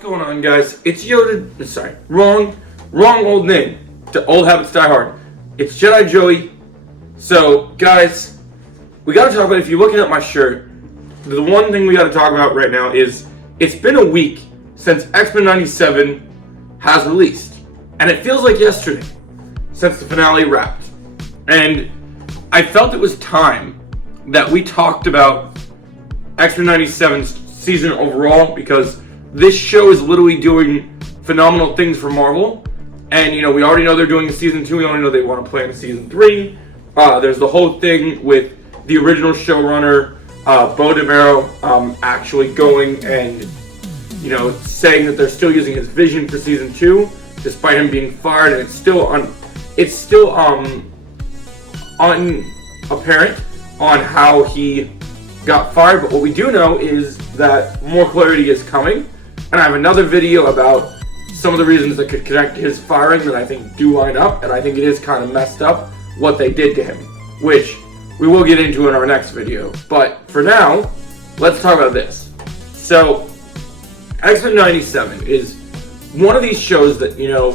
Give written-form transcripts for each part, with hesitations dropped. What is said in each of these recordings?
going on, guys? It's Yoda. Sorry, wrong old name. Old habits die hard. It's Jedi Joey. So, guys, we gotta talk about. If you're looking at my shirt, the one thing we gotta talk about right now is it's been a week since X-Men '97 has released, and it feels like yesterday since the finale wrapped. And I felt it was time that we talked about X-Men '97's season overall, because this show is literally doing phenomenal things for Marvel. And, you know, we already know they're doing a season 2. We already know they want to plan a season 3. There's the whole thing with the original showrunner, Bo DeMero, actually going and, you know, saying that they're still using his vision for season 2, despite him being fired. And it's still unapparent on how he got fired. But what we do know is that more clarity is coming. And I have another video about some of the reasons that could connect to his firing that I think do line up, and I think it is kind of messed up what they did to him, which we will get into in our next video. But for now, let's talk about this. So, X-Men '97 is one of these shows that, you know,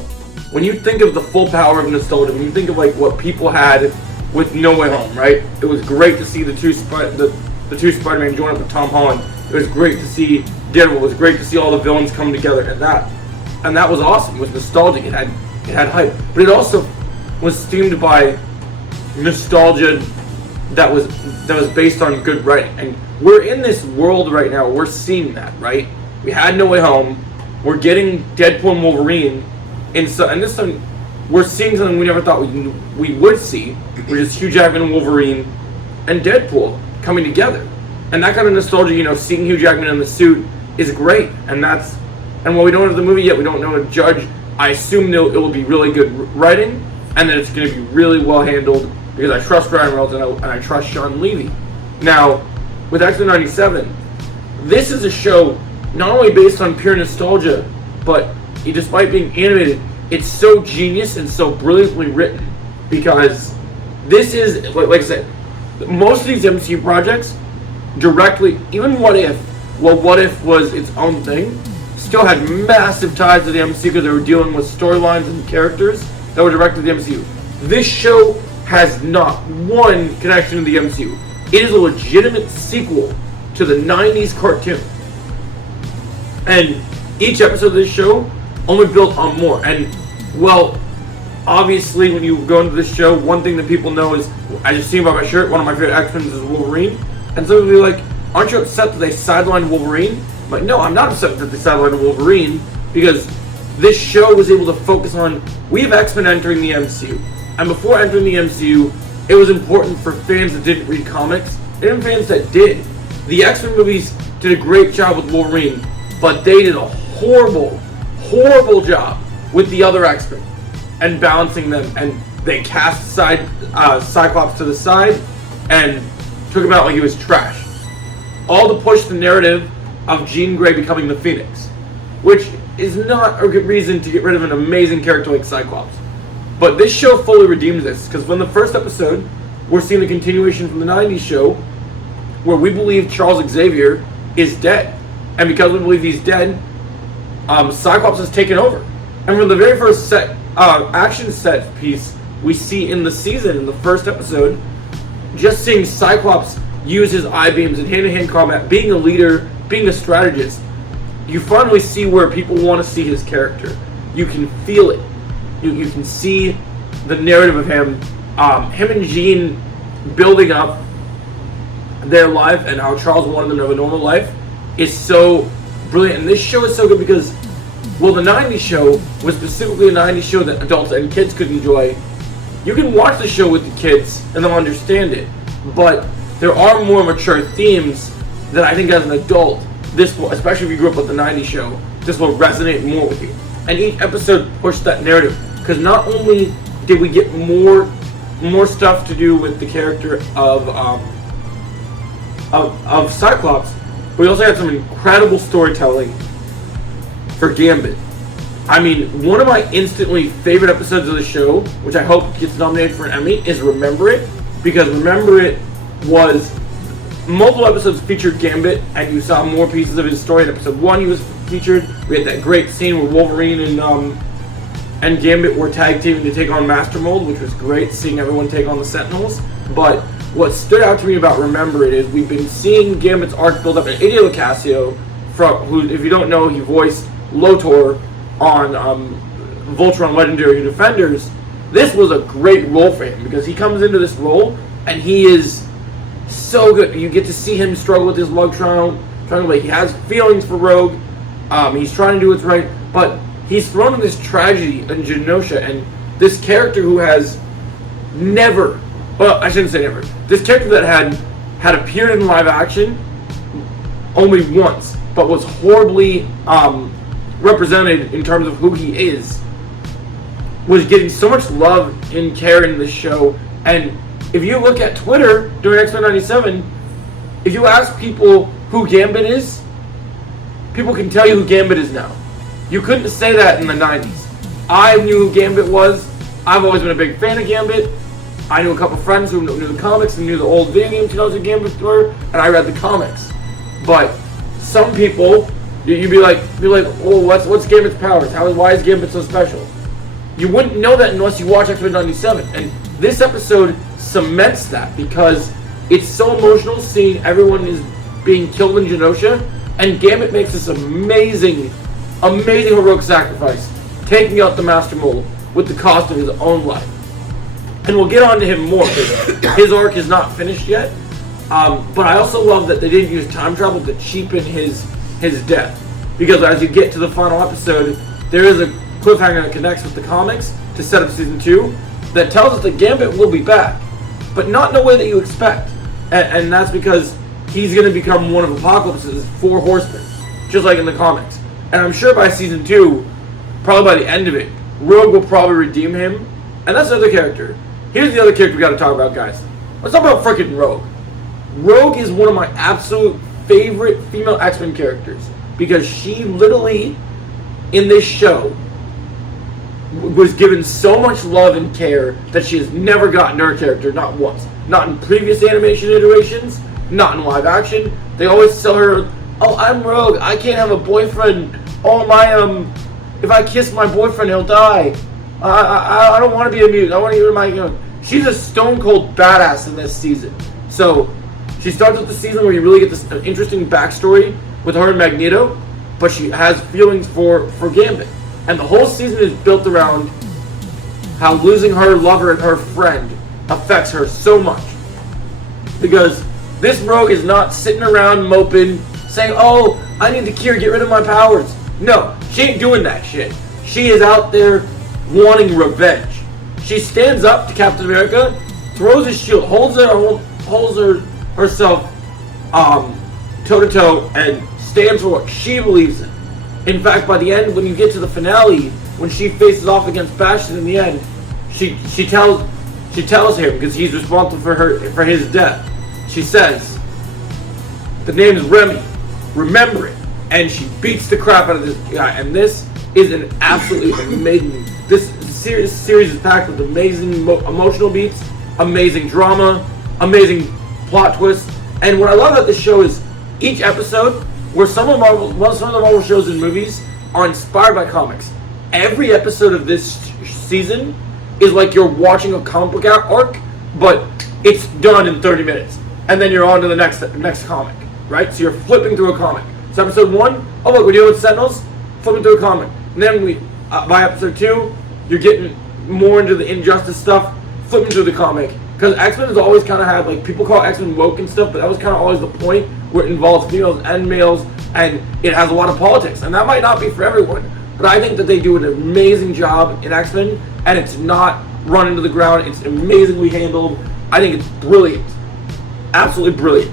when you think of the full power of nostalgia, when you think of like what people had with No Way Home, right? It was great to see the two Spider-Man join up with Tom Holland. It was great to see Daredevil. It was great to see all the villains come together, and that was awesome. It was nostalgic. It had hype, but it also was themed by nostalgia that was based on good writing. And we're in this world right now. We're seeing that, right? We had No Way Home. We're getting Deadpool and Wolverine, and this time we're seeing something we never thought we would see, which is Hugh Jackman and Wolverine and Deadpool coming together. And that kind of nostalgia, you know, seeing Hugh Jackman in the suit is great. And while we don't have the movie yet, we don't know to judge. I assume it will be really good writing, and that it's going to be really well handled, because I trust Ryan Reynolds and I trust Sean Levy. Now, with X-Men '97, this is a show not only based on pure nostalgia, but despite being animated, it's so genius and so brilliantly written, because this is, like I said, most of these MCU projects directly, even What If was its own thing, still had massive ties to the MCU because they were dealing with storylines and characters that were directed to the MCU. This show has not one connection to the MCU. It is a legitimate sequel to the '90s cartoon. And each episode of this show only built on more. And, well, obviously when you go into this show, one thing that people know is, as you see by my shirt, one of my favorite X-Men is Wolverine. And some people will be like, aren't you upset that they sidelined Wolverine? I'm like, no, I'm not upset that they sidelined Wolverine, because this show was able to focus on, we have X-Men entering the MCU. And before entering the MCU, it was important for fans that didn't read comics, and even fans that did. The X-Men movies did a great job with Wolverine, but they did a horrible job with the other X-Men and balancing them. And they cast Cyclops to the side and took him out like he was trash. All to push the narrative of Jean Grey becoming the Phoenix, which is not a good reason to get rid of an amazing character like Cyclops. But this show fully redeems this, because from the first episode, we're seeing a continuation from the '90s show, where we believe Charles Xavier is dead. And because we believe he's dead, Cyclops has taken over. And from the very first action set piece we see in the season, in the first episode, just seeing Cyclops use his I-beams in hand-to-hand combat, being a leader, being a strategist, you finally see where people want to see his character. You can feel it. You can see the narrative of him. Him and Jean building up their life and how Charles wanted them to have a normal life is so brilliant. And this show is so good because, well, the '90s show was specifically a '90s show that adults and kids could enjoy. You can watch the show with the kids and they'll understand it, but there are more mature themes that I think as an adult, this will, especially if you grew up with the '90s show, this will resonate more with you. And each episode pushed that narrative, because not only did we get more stuff to do with the character of Cyclops, we also had some incredible storytelling for Gambit. I mean, one of my instantly favorite episodes of the show, which I hope gets nominated for an Emmy, is Remember It, because Remember It was multiple episodes featured Gambit, and you saw more pieces of his story. In episode 1, he was featured. We had that great scene where Wolverine and Gambit were tag teaming to take on Master Mold, which was great, seeing everyone take on the Sentinels. But what stood out to me about Remember It is we've been seeing Gambit's arc build up, and AJ LoCascio, who, if you don't know, he voiced Lotor on Voltron Legendary Defenders. This was a great role for him because he comes into this role and he is so good. You get to see him struggle with his love triangle. He has feelings for Rogue. He's trying to do what's right, but he's thrown in this tragedy in Genosha, and this character who has never, well, I shouldn't say never, this character that had appeared in live action only once, but was horribly represented in terms of who he is, was getting so much love and care in this show. And if you look at Twitter during X-Men 97, if you ask people who Gambit is, people can tell you who Gambit is now. You couldn't say that in the 90s. I knew who Gambit was. I've always been a big fan of Gambit. I knew a couple friends who knew the comics and knew the old video games to know who Gambit were, and I read the comics. But some people, you'd be like, oh, what's Gambit's powers? Why is Gambit so special? You wouldn't know that unless you watch X-Men 97. And this episode cements that because it's so emotional seeing everyone is being killed in Genosha, and Gambit makes this amazing heroic sacrifice, taking out the Master Mold with the cost of his own life. And we'll get on to him more because his arc is not finished yet. But I also love that they didn't use time travel to cheapen his death. Because as you get to the final episode, there is a cliffhanger that connects with the comics to set up season 2 that tells us that Gambit will be back, but not in a way that you expect. And that's because he's going to become one of Apocalypse's 4 horsemen, just like in the comics. And I'm sure by season 2, probably by the end of it, Rogue will probably redeem him. And that's the other character. Here's the other character we got to talk about, guys. Let's talk about freaking Rogue. Rogue is one of my absolute favorite female X-Men characters because she literally, in this show, was given so much love and care that she has never gotten her character, not once. Not in previous animation iterations, not in live action. They always tell her, oh, I'm Rogue, I can't have a boyfriend. Oh, if I kiss my boyfriend, he'll die. I don't want to be a mutant. I want to hear my, she's a stone cold badass in this season. So, she starts with the season where you really get this interesting backstory with her and Magneto, but she has feelings for Gambit. And the whole season is built around how losing her lover and her friend affects her so much. Because this Rogue is not sitting around moping, saying, oh, I need the cure, get rid of my powers. No, she ain't doing that shit. She is out there wanting revenge. She stands up to Captain America, throws his shield, holds herself toe-to-toe, and stands for what she believes in. In fact, by the end, when you get to the finale, when she faces off against Bastion in the end, she tells him, because he's responsible for his death. She says, the name is Remy. Remember it. And she beats the crap out of this guy. And this is an absolutely amazing. This series is packed with amazing emotional beats, amazing drama, amazing plot twists. And what I love about this show is each episode, where some of the Marvel shows and movies are inspired by comics. Every episode of this season is like you're watching a comic book arc, but it's done in 30 minutes. And then you're on to the next comic, right? So you're flipping through a comic. So episode 1, oh look, we're dealing with Sentinels, flipping through a comic. And then by episode 2, you're getting more into the Injustice stuff, flipping through the comic. Because X-Men has always kind of had, like, people call X-Men woke and stuff, but that was kind of always the point where it involves females and males, and it has a lot of politics. And that might not be for everyone, but I think that they do an amazing job in X-Men, and it's not run into the ground. It's amazingly handled. I think it's brilliant. Absolutely brilliant.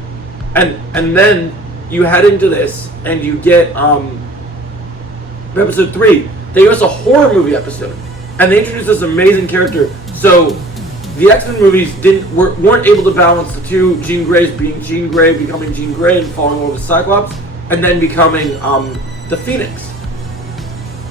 And then you head into this, and you get episode 3. They give us a horror movie episode, and they introduce this amazing character. So the X-Men movies weren't able to balance the two Jean Greys being Jean Grey, becoming Jean Grey and falling over the Cyclops, and then becoming the Phoenix.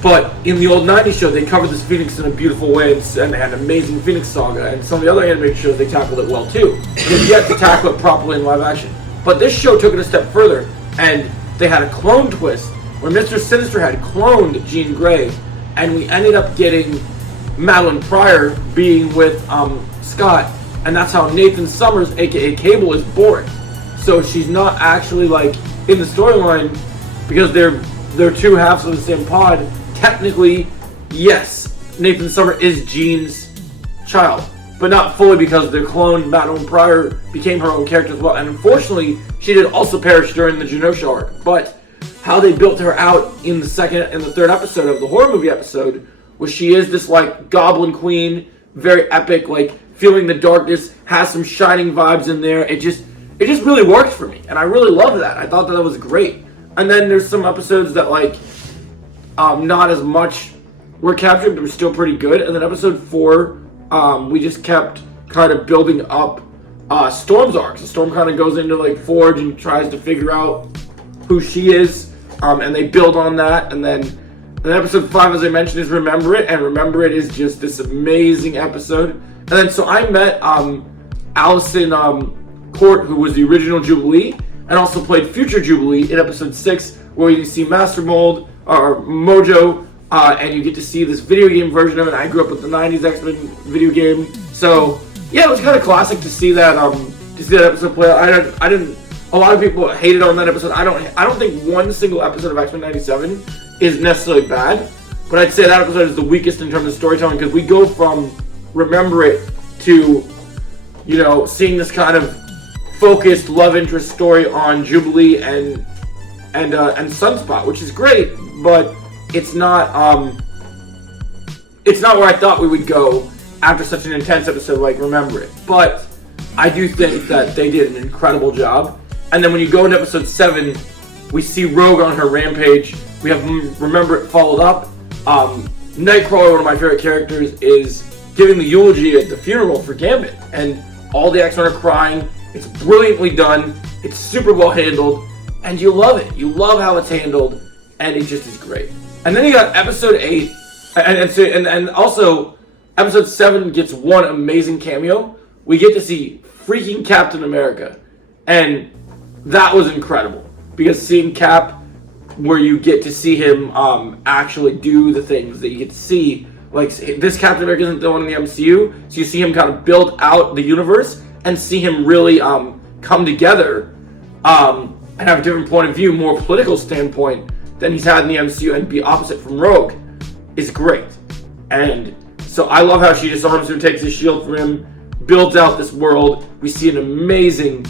But in the old 90s show, they covered this Phoenix in a beautiful way, and they had an amazing Phoenix saga, and some of the other animated shows, they tackled it well too. They've yet to tackle it properly in live action. But this show took it a step further, and they had a clone twist where Mr. Sinister had cloned Jean Grey, and we ended up getting Madeline Pryor being with Scott, and that's how Nathan Summers, aka Cable, is born. So she's not actually like in the storyline because they're two halves of the same pod. Technically, yes, Nathan Summers is Jean's child, but not fully because their clone Madeline Pryor became her own character as well. And unfortunately, she did also perish during the Genosha arc. But how they built her out in the second and the third episode of the horror movie episode was she is this like goblin queen, very epic, like feeling the darkness, has some shining vibes in there. It just really worked for me, and I really loved that. I thought that was great. And then there's some episodes that like not as much were captured, but were still pretty good. And then episode 4, we just kept kind of building up Storm's arc. So Storm kind of goes into like Forge and tries to figure out who she is, and they build on that. And then episode 5, as I mentioned, is Remember It, and Remember It is just this amazing episode. And then so I met Allison Court, who was the original Jubilee, and also played future Jubilee in episode 6, where you see Master Mold or Mojo, and you get to see this video game version of it. I grew up with the '90s X-Men video game, so yeah, it was kind of classic to see that episode play out. I didn't. A lot of people hated on that episode. I don't think one single episode of X-Men '97 is necessarily bad, but I'd say that episode is the weakest in terms of storytelling because we go from Remember It to, you know, seeing this kind of focused love interest story on Jubilee and Sunspot, which is great, but it's not where I thought we would go after such an intense episode like Remember It. But I do think that they did an incredible job. And then when you go into episode 7, we see Rogue on her rampage. We have Remember It followed up. Nightcrawler, one of my favorite characters, is giving the eulogy at the funeral for Gambit, and all the X-Men are crying. It's brilliantly done. It's super well handled, and you love it. You love how it's handled, and it just is great. And then you got episode 8, and also episode 7 gets one amazing cameo. We get to see freaking Captain America, and that was incredible because seeing Cap, where you get to see him actually do the things that you get to see. Like, this Captain America isn't the one in the MCU, so you see him kind of build out the universe and see him really come together and have a different point of view, more political standpoint than he's had in the MCU, and be opposite from Rogue is great. And so I love how she disarms him, takes his shield from him, builds out this world. We see an amazing,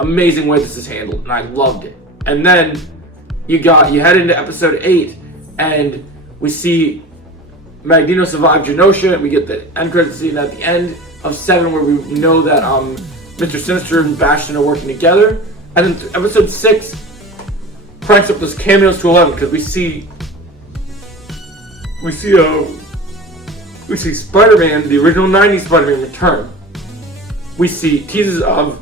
amazing way this is handled, and I loved it. And then you head into episode 8, and we see Magneto survive Genosha, and we get the end credits scene at the end of 7 where we know that Mr. Sinister and Bastion are working together. And then episode 6 cranks up those cameos to 11 because we see Spider-Man, the original '90s Spider-Man, return. We see teases of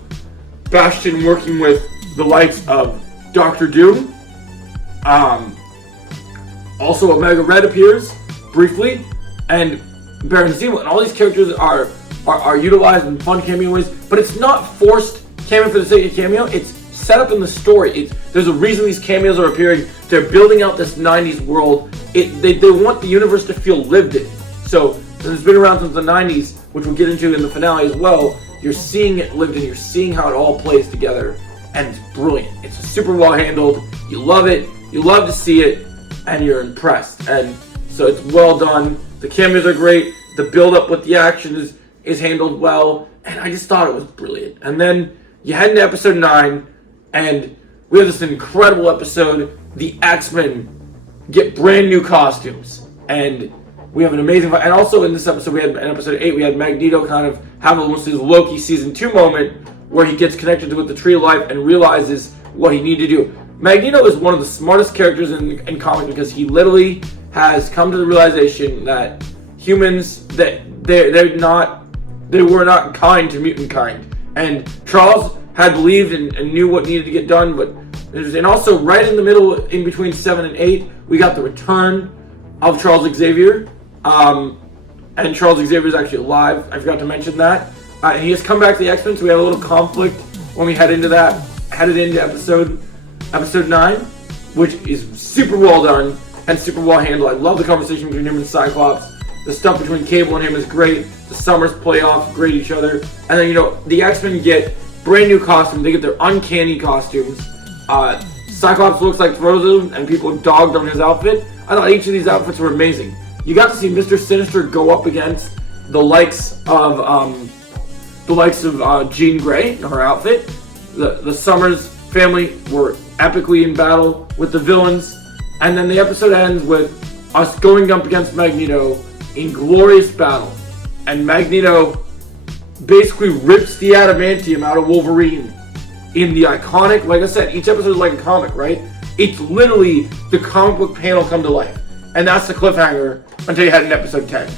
Bastion working with the likes of Doctor Doom. Also, Omega Red appears briefly, and Baron Zemo, and all these characters are utilized in fun cameo ways, but it's not forced cameo for the sake of cameo. It's set up in the story. There's a reason these cameos are appearing. They're building out this '90s world. They want the universe to feel lived in. So it's been around since the '90s, which we'll get into in the finale as well. You're seeing it lived in. You're seeing how it all plays together, and it's brilliant. It's super well handled. You love it. You love to see it, and you're impressed. And so it's well done. The cameos are great. The build-up with the action is handled well, and I just thought it was brilliant. And then you head into episode 9, and we have this incredible episode. The X-Men get brand new costumes, and we have an amazing fight. And also in this episode, in episode 8, we had Magneto kind of have almost his Loki season 2 moment where he gets connected with the Tree of Life and realizes what he needed to do. Magneto is one of the smartest characters in comics because he literally has come to the realization that humans, they were not kind to mutant kind. And Charles had believed and knew what needed to get done, and also right in the middle, in between 7 and 8, we got the return of Charles Xavier. And Charles Xavier is actually alive. I forgot to mention that. And he has come back to the X-Men, so we have a little conflict when we headed into episode 9. which is super well done and super well handled. I love the conversation between him and Cyclops. The stuff between Cable and him is great. The Summers play off great each other. And then, the X-Men get brand new costumes. They get their uncanny costumes. Cyclops looks like Frozen, and people dogged on his outfit. I thought each of these outfits were amazing. You got to see Mr. Sinister go up against the likes of Jean Grey in her outfit. The Summers family were epically in battle with the villains, and then the episode ends with us going up against Magneto in glorious battle, and Magneto basically rips the adamantium out of Wolverine in the iconic, like I said, each episode is like a comic, right? It's literally the comic book panel come to life, and that's the cliffhanger until you had in episode 10.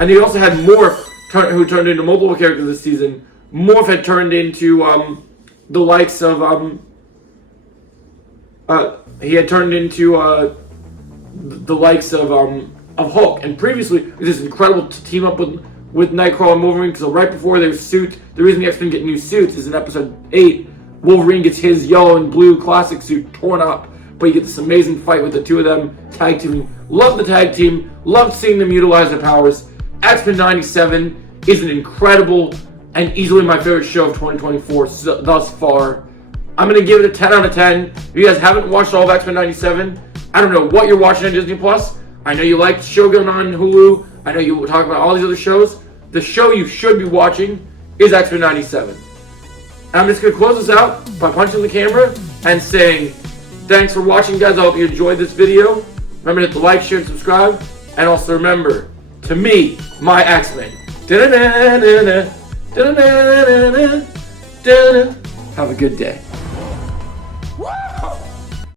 And you also had Morph, who turned into multiple characters this season. Morph had turned into the likes of Hulk, and previously this incredible team up with Nightcrawler and Wolverine. Because right before their suit, the reason the X-Men get new suits is in episode 8. Wolverine gets his yellow and blue classic suit torn up, but you get this amazing fight with the two of them tag team. Love the tag team. Loved seeing them utilize their powers. X-Men 97 is an incredible and easily my favorite show of 2024 thus far. I'm going to give it a 10 out of 10. If you guys haven't watched all of X-Men 97, I don't know what you're watching on Disney+. I know you like Shogun on Hulu. I know you talk about all these other shows. The show you should be watching is X-Men 97. And I'm just going to close this out by punching the camera and saying, thanks for watching, guys. I hope you enjoyed this video. Remember to hit the like, share, and subscribe. And also remember to meet my X-Men. Have a good day.